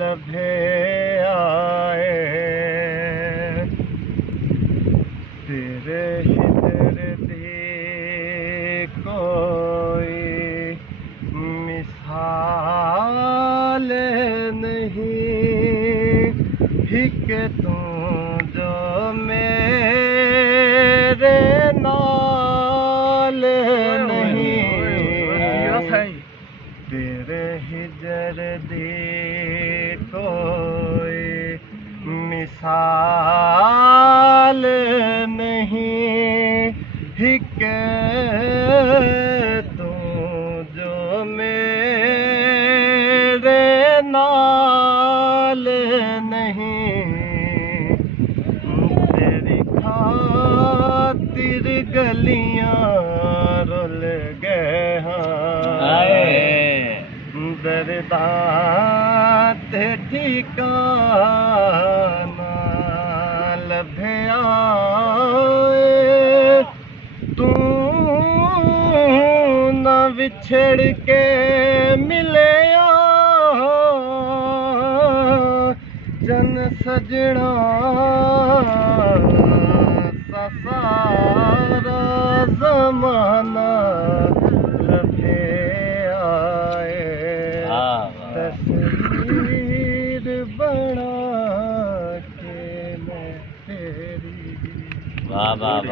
लभे आए तेरे ही दर्दी कोई मिसाल नहीं हिक तू जो मेरे नाल नहीं तेरे ही दर्दी कोई मिसाल नहीं हिक तू जो मेरे नाल नहीं तेरी खातिर गलियां रुल गए दर्दां ते ठिकाना लभया तू न विछड़ के मिलया जन सजना सारा ज़माना लभे आए तस्वीर बना के मैं तेरी। वाह वाह।